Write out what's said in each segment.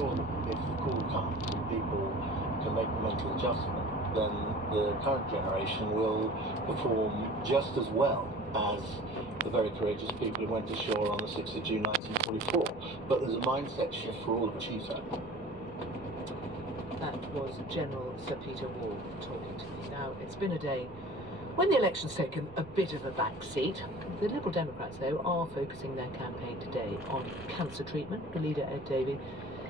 sure that if the call comes and people can make the mental adjustment, then the current generation will perform just as well as the very courageous people who went ashore on the 6th of June 1944. But there's a mindset shift for all of achieve that. That was General Sir Peter Wall talking to me. Now, it's been a day when the election's taken a bit of a back seat. The Liberal Democrats, though, are focusing their campaign today on cancer treatment. The leader, Ed Davey,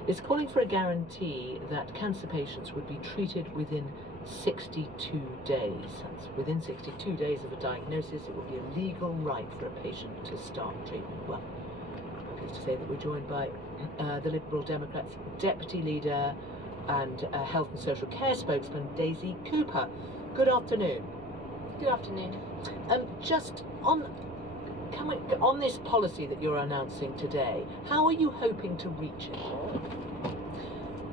is calling for a guarantee that cancer patients would be treated within 62 days. That's within 62 days of a diagnosis. It would be a legal right for a patient to start treatment. Well, I'm pleased to say that we're joined by the Liberal Democrats' Deputy Leader and Health and Social Care Spokesman, Daisy Cooper. Good afternoon. Good afternoon. Just on this policy that you're announcing today, how are you hoping to reach it?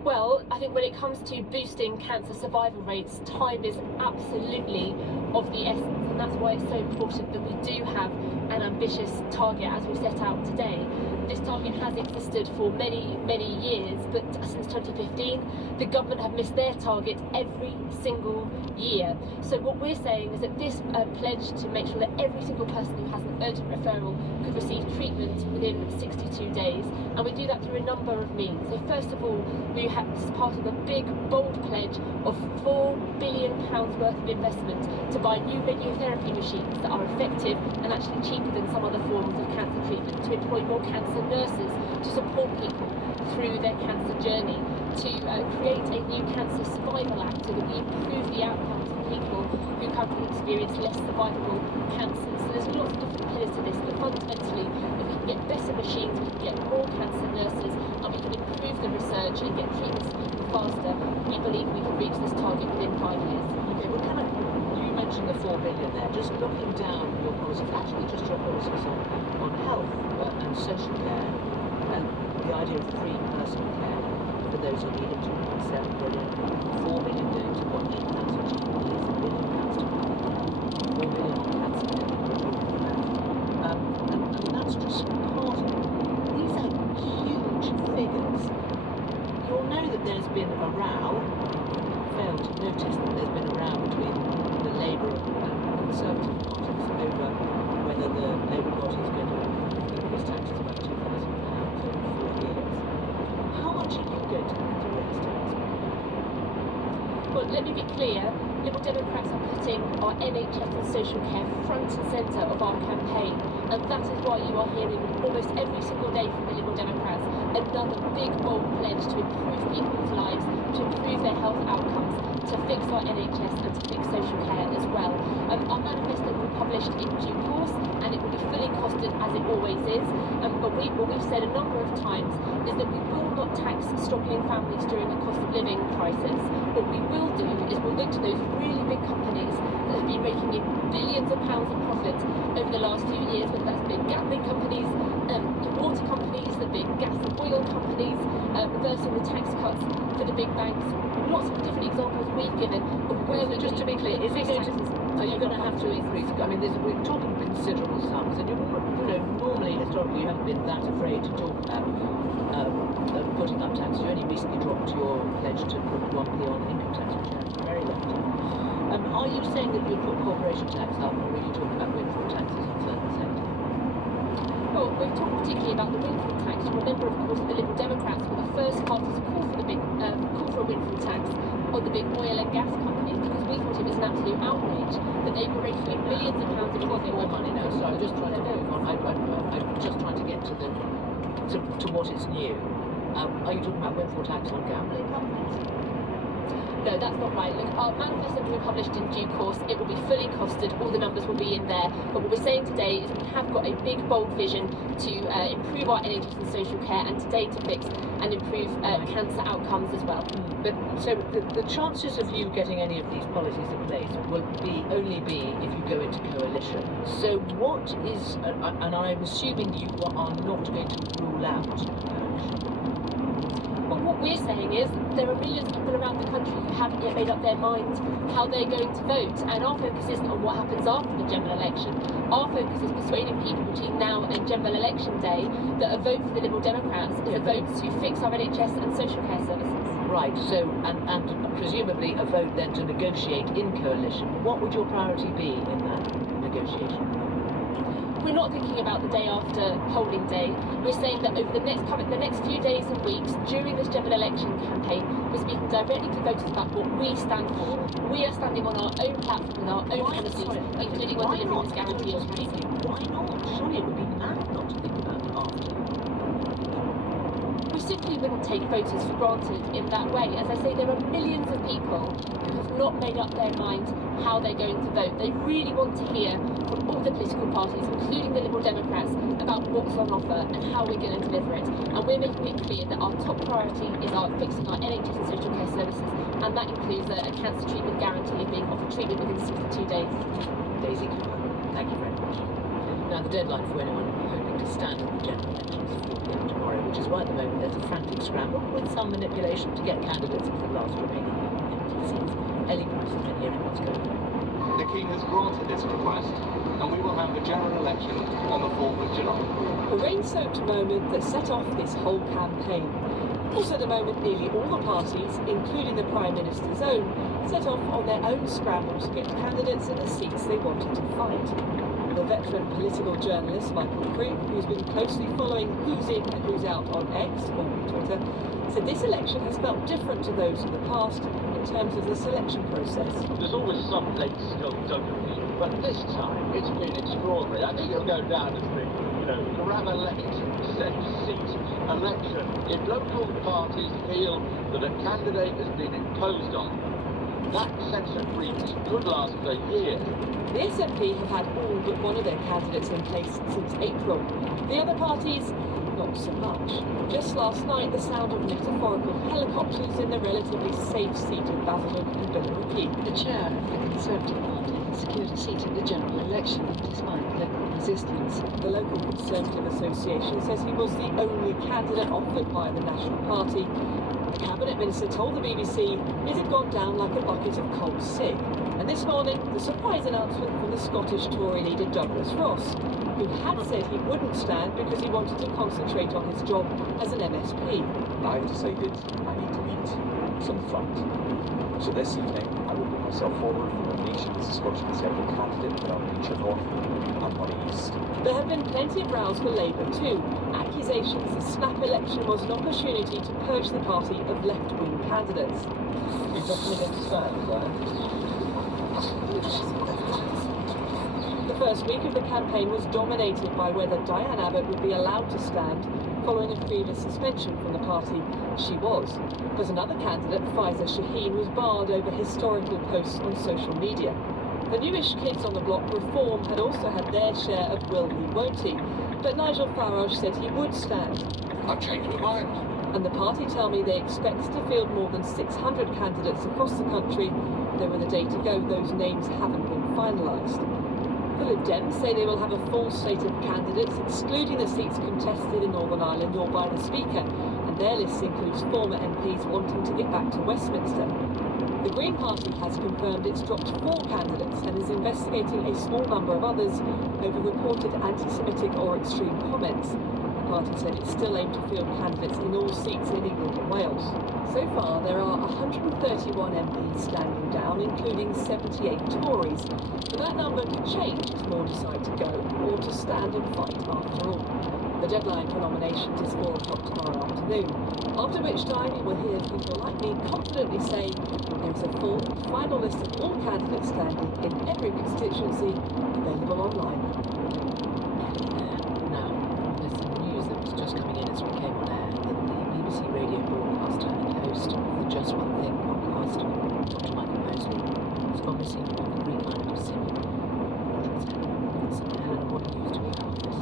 Well, I think when it comes to boosting cancer survival rates, time is absolutely of the essence, and that's why it's so important that we do have an ambitious target as we set out today. This target has existed for many, many years, but since 2015, the government have missed their target every single year. So what we're saying is that this pledge to make sure that every single person who has an urgent referral could receive treatment within 62 days, and we do that through a number of means. So first of all, this is part of a big, bold pledge of £4 billion worth of investment to buy new radiotherapy machines that are effective and actually cheaper than some other forms of cancer treatment, to employ more cancer nurses to support people through their cancer journey, to create a new Cancer Survival Act so that we improve the outcomes for people who currently experience less survivable cancers. So there's lots of different pillars to this, but fundamentally, if we can get better machines, we can get more cancer nurses, and we can improve the research and get treatments to people faster, we believe we can reach this target within 5 years. Okay, well, you mentioned the 4 billion there. Just looking down your policies, actually just your policies on health and social care, and the idea of free personal care for those who need it, 2.7 billion, 4 billion going to 8,000 GPs, £1 billion to 4 billion on cancer care. And that's just part of it. These are huge figures. You'll know that there's been a row, failed to notice that there's been a row between the Labour and Conservative parties over whether the Labour Party is going to increase taxes by £2,000 over 4 years. How much are you going to have to raise taxes? Well, let me be clear, Liberal Democrats are putting our NHS and social care front and centre of our campaign, and that is why you are hearing almost every single day from the Liberal Democrats another big, bold pledge to improve people's lives, to improve their health outcomes, to fix our NHS and to fix social care as well. Our manifesto will be published in due course, and it will be fully costed as it always is. But what we've said a number of times is that we will not tax struggling families during a cost of living crisis. What we will do is we'll look to those really big companies that have been raking in billions of pounds of profit over the last few years, whether that's big gambling companies, the water companies, the big gas and oil companies, reversing the tax cuts for the big banks. Lots of different examples we've given of where we just to be clear, are you going to have to increase? I mean, we're talking considerable sums, and normally, historically, you haven't been that afraid to talk about putting up taxes. You only recently dropped your pledge to put 1p on income tax, which is very low. Are you saying that you'll put corporation tax up, or are you talking about windfall taxes on certain sectors? Well, we've talked particularly about the windfall tax. You remember, of course, that the Liberal Democrats were the first party to call for a windfall tax on the big oil and gas companies, because we thought it was an absolute outrage that they were raking in billions of pounds of profit. More money now. So I'm just trying to move on. I'm just trying to get to what is new. Are you talking about windfall tax on gambling companies? No, that's not right. Look, our manifesto will be published in due course. It will be fully costed. All the numbers will be in there. But what we're saying today is we have got a big, bold vision to improve our NHS and social care, and today to fix and improve cancer outcomes as well. But so the chances of you getting any of these policies in place will only be if you go into coalition. So what is, and I'm assuming you are not going to rule out coalition. But what What we're saying is there are millions of people around the country who haven't yet made up their mind how they're going to vote, and our focus isn't on what happens after the general election. Our focus is persuading people between now and general election day that a vote for the Liberal Democrats is a vote to fix our NHS and social care services. Right, so, and presumably a vote then to negotiate in coalition. What would your priority be in that negotiation? We're not thinking about the day after polling day. We're saying that over the next few days and weeks during this general election campaign, we're speaking directly to voters about what we stand for. We are standing on our own platform with our own policies, including on delivering this guarantee of freedom. Why not? Surely it would be mad not to think about it after. We simply wouldn't take voters for granted in that way. As I say, there are millions of people who have not made up their mind how they're going to vote. They really want to hear from all the political parties, including the Liberal Democrats, about what's on offer and how we're going to deliver it. And we're making it clear that our top priority is fixing our NHS and social care services, and that includes a cancer treatment guarantee of being offered treatment within 62 days. Daisy Cooper, thank you very much. Now, the deadline for anyone hoping to stand in the general election is 4 p.m. tomorrow, which is why at the moment there's a frantic scramble with some manipulation to get candidates into the last remaining empty seats. Ellie Price has been hearing what's going on. The King has granted this request, and we will have the general election on the 4th of July. The rain-soaked moment that set off this whole campaign. Also the moment nearly all the parties, including the Prime Minister's own, set off on their own scramble to get candidates in the seats they wanted to fight. The veteran political journalist Michael Crick, who's been closely following who's in and who's out on X, formerly Twitter, said this election has felt different to those of the past in terms of the selection process. There's always some late skill, don't you think? But this time, it's been extraordinary. I think it'll go down as the, grab a seat election. If local parties feel that a candidate has been imposed on, that sense of grievance could last for years. The SNP have had all but one of their candidates in place since April. The other parties, not so much. Just last night, the sound of metaphorical helicopters in the relatively safe seat of Basildon and Billericay. The chair of the Conservative Party has secured a seat in the general election despite local resistance. The local Conservative Association says he was the only candidate offered by the National Party. The Cabinet Minister told the BBC it had gone down like a bucket of cold sick. And this morning, the surprise announcement from the Scottish Tory leader Douglas Ross, who had said he wouldn't stand because he wanted to concentrate on his job as an MSP. I've decided I need to lead some front. So this evening I will put myself forward for nomination as a Scottish Conservative candidate for Aberdeenshire North and Moray East. There have been plenty of rows for Labour too. Accusations the snap election was an opportunity to purge the party of left-wing candidates. You're definitely going to stand, The first week of the campaign was dominated by whether Diane Abbott would be allowed to stand following a previous suspension from the party. She was. But another candidate, Faiza Shaheen, was barred over historical posts on social media. The newish kids on the block, Reform, had also had their share of will he, won't he. But Nigel Farage said he would stand. I've changed my mind. And the party tell me they expect to field more than 600 candidates across the country. Though with a day to go, those names haven't been finalised. The Lib Dems say they will have a full slate of candidates, excluding the seats contested in Northern Ireland or by the Speaker, and their list includes former MPs wanting to get back to Westminster. The Green Party has confirmed it's dropped 4 candidates and is investigating a small number of others over reported anti-Semitic or extreme comments. The party said it still aimed to field candidates in all seats in England and Wales. So far, there are 131 MPs standing down, including 78 Tories. But that number could change as more decide to go or to stand and fight after all. The deadline for nominations is 4 o'clock tomorrow afternoon, after which time you will hear people like me confidently say there is a full, final list of all candidates standing in every constituency available online. Now, there's some news that was just coming in as we came on air that the BBC radio broadcaster and host of the Just One Thing podcast, Dr. Michael Mosley, has gone missing on the Greek island of Symi. Helena, what news do we have on this?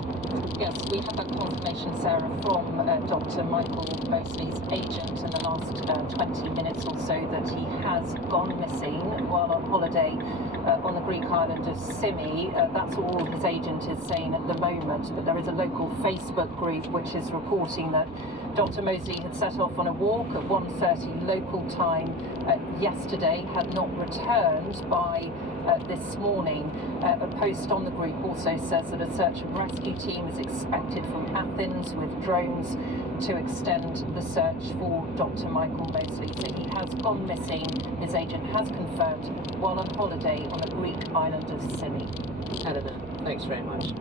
Yes, we had that confirmation, Sarah, from Dr. Michael Mosley's agent in the last 20 minutes or so that he has gone missing while on holiday on the Greek island of Symi. That's all his agent is saying at the moment, but there is a local Facebook group which is reporting that Dr. Mosley had set off on a walk at 1:30 local time yesterday, had not returned by this morning. A post on the group also says that a search and rescue team is expected from Athens with drones to extend the search for Dr. Michael Mosley. So he has gone missing, his agent has confirmed, while on holiday on the Greek island of Symi. Helena, thanks very much.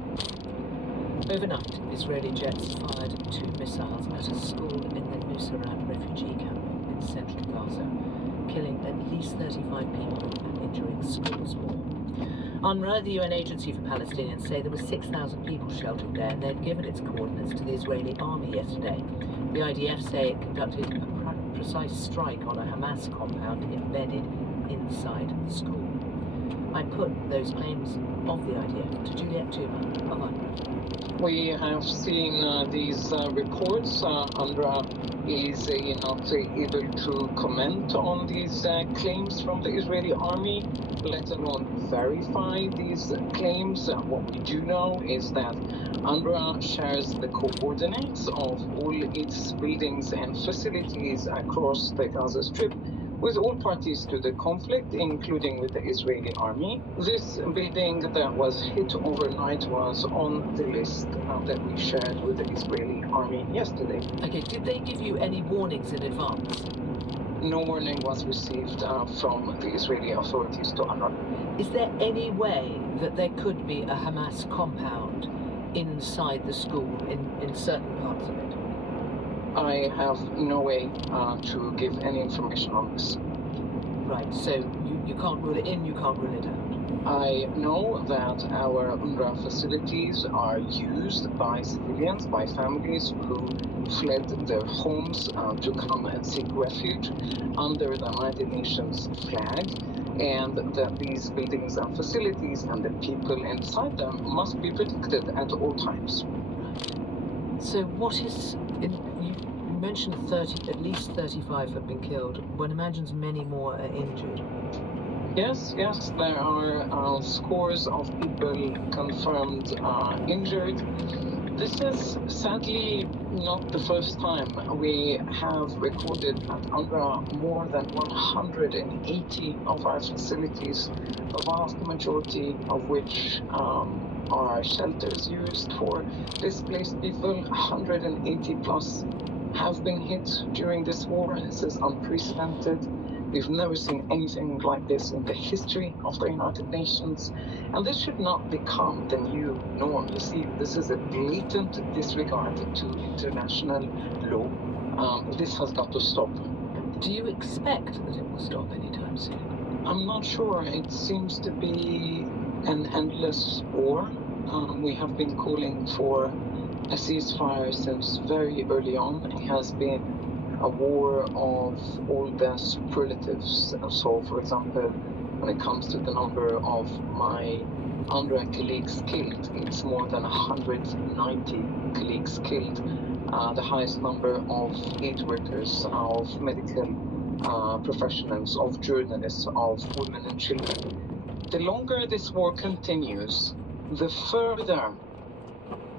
Overnight, Israeli jets fired 2 missiles at a school in the Nuseirat refugee camp in central Gaza, killing at least 35 people and injuring scores more. UNRWA, the UN Agency for Palestinians, say there were 6,000 people sheltered there, and they'd given its coordinates to the Israeli army yesterday. The IDF say it conducted a precise strike on a Hamas compound embedded inside the school. I put those claims of the IDF to Juliet Tuma of UNRWA. We have seen these reports. UNRWA is not able to comment on these claims from the Israeli army, let alone verify these claims. What we do know is that UNRWA shares the coordinates of all its buildings and facilities across the Gaza Strip with all parties to the conflict, including with the Israeli army. This building that was hit overnight was on the list that we shared with the Israeli army yesterday. Okay, did they give you any warnings in advance? No warning was received from the Israeli authorities to UNRWA. Is there any way that there could be a Hamas compound inside the school in certain parts of it? I have no way to give any information on this. Right, so you can't rule it in, you can't rule it out. I know that our UNRWA facilities are used by civilians, by families who fled their homes to come and seek refuge under the United Nations flag, and that these buildings and facilities and the people inside them must be protected at all times. Right. So what is... You mentioned at least 35 have been killed. One imagines many more are injured. Yes, there are scores of people confirmed injured. This is sadly not the first time. We have recorded at UNRWA more than 180 of our facilities, the vast majority of which are shelters used for displaced people. 180 plus have been hit during this war. This is unprecedented. We've never seen anything like this in the history of the United Nations, and this should not become the new norm. You see, this is a blatant disregard to international law. This has got to stop. Do you expect that it will stop anytime soon? I'm not sure. It seems to be an endless war. We have been calling for a ceasefire since very early on. It has been a war of all the superlatives. So, for example, when it comes to the number of my UNRWA colleagues killed, it's more than 190 colleagues killed. The highest number of aid workers, of medical professionals, of journalists, of women and children. The longer this war continues, the further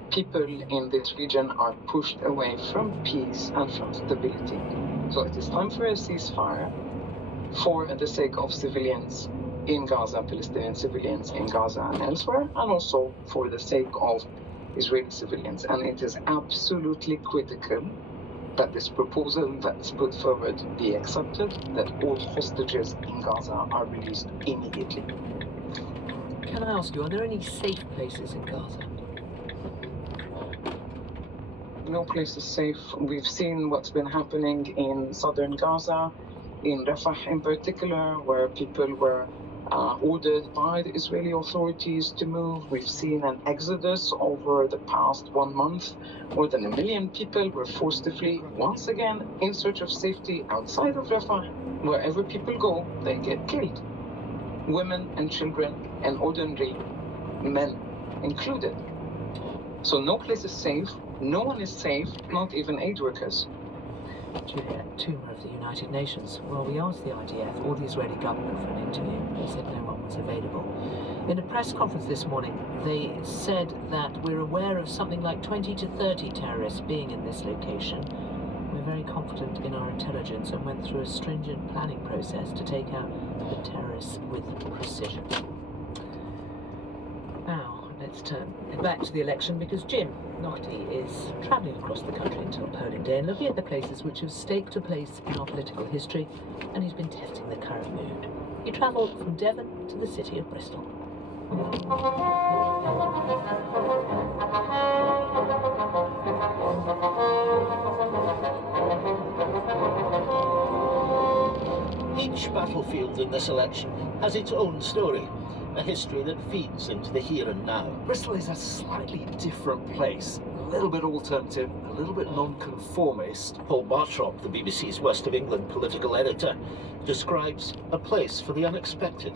people in this region are pushed away from peace and from stability. So it is time for a ceasefire for the sake of civilians in Gaza, Palestinian civilians in Gaza and elsewhere, and also for the sake of Israeli civilians. And it is absolutely critical that this proposal that's put forward be accepted, that all hostages in Gaza are released immediately. Can I ask you, are there any safe places in Gaza? No place is safe. We've seen what's been happening in southern Gaza, in Rafah in particular, where people were ordered by the Israeli authorities to move. We've seen an exodus over the past 1 month. More than 1 million people were forced to flee once again in search of safety outside of Rafah. Wherever people go, they get killed. Women and children and ordinary men included. So no place is safe. No one is safe, not even aid workers. Juliet Tuma of the United Nations. Well, we asked the IDF or the Israeli government for an interview. They said no one was available. In a press conference this morning, they said that we're aware of something like 20 to 30 terrorists being in this location. confident in our intelligence and went through a stringent planning process to take out the terrorists with precision. Now, let's turn back to the election because Jim Naughtie is travelling across the country until polling day and looking at the places which have staked a place in our political history, and he's been testing the current mood. He travelled from Devon to the city of Bristol. Each battlefield in this election has its own story, a history that feeds into the here and now. Bristol is a slightly different place, a little bit alternative, a little bit non-conformist. Paul Bartrop, the BBC's West of England political editor, describes a place for the unexpected.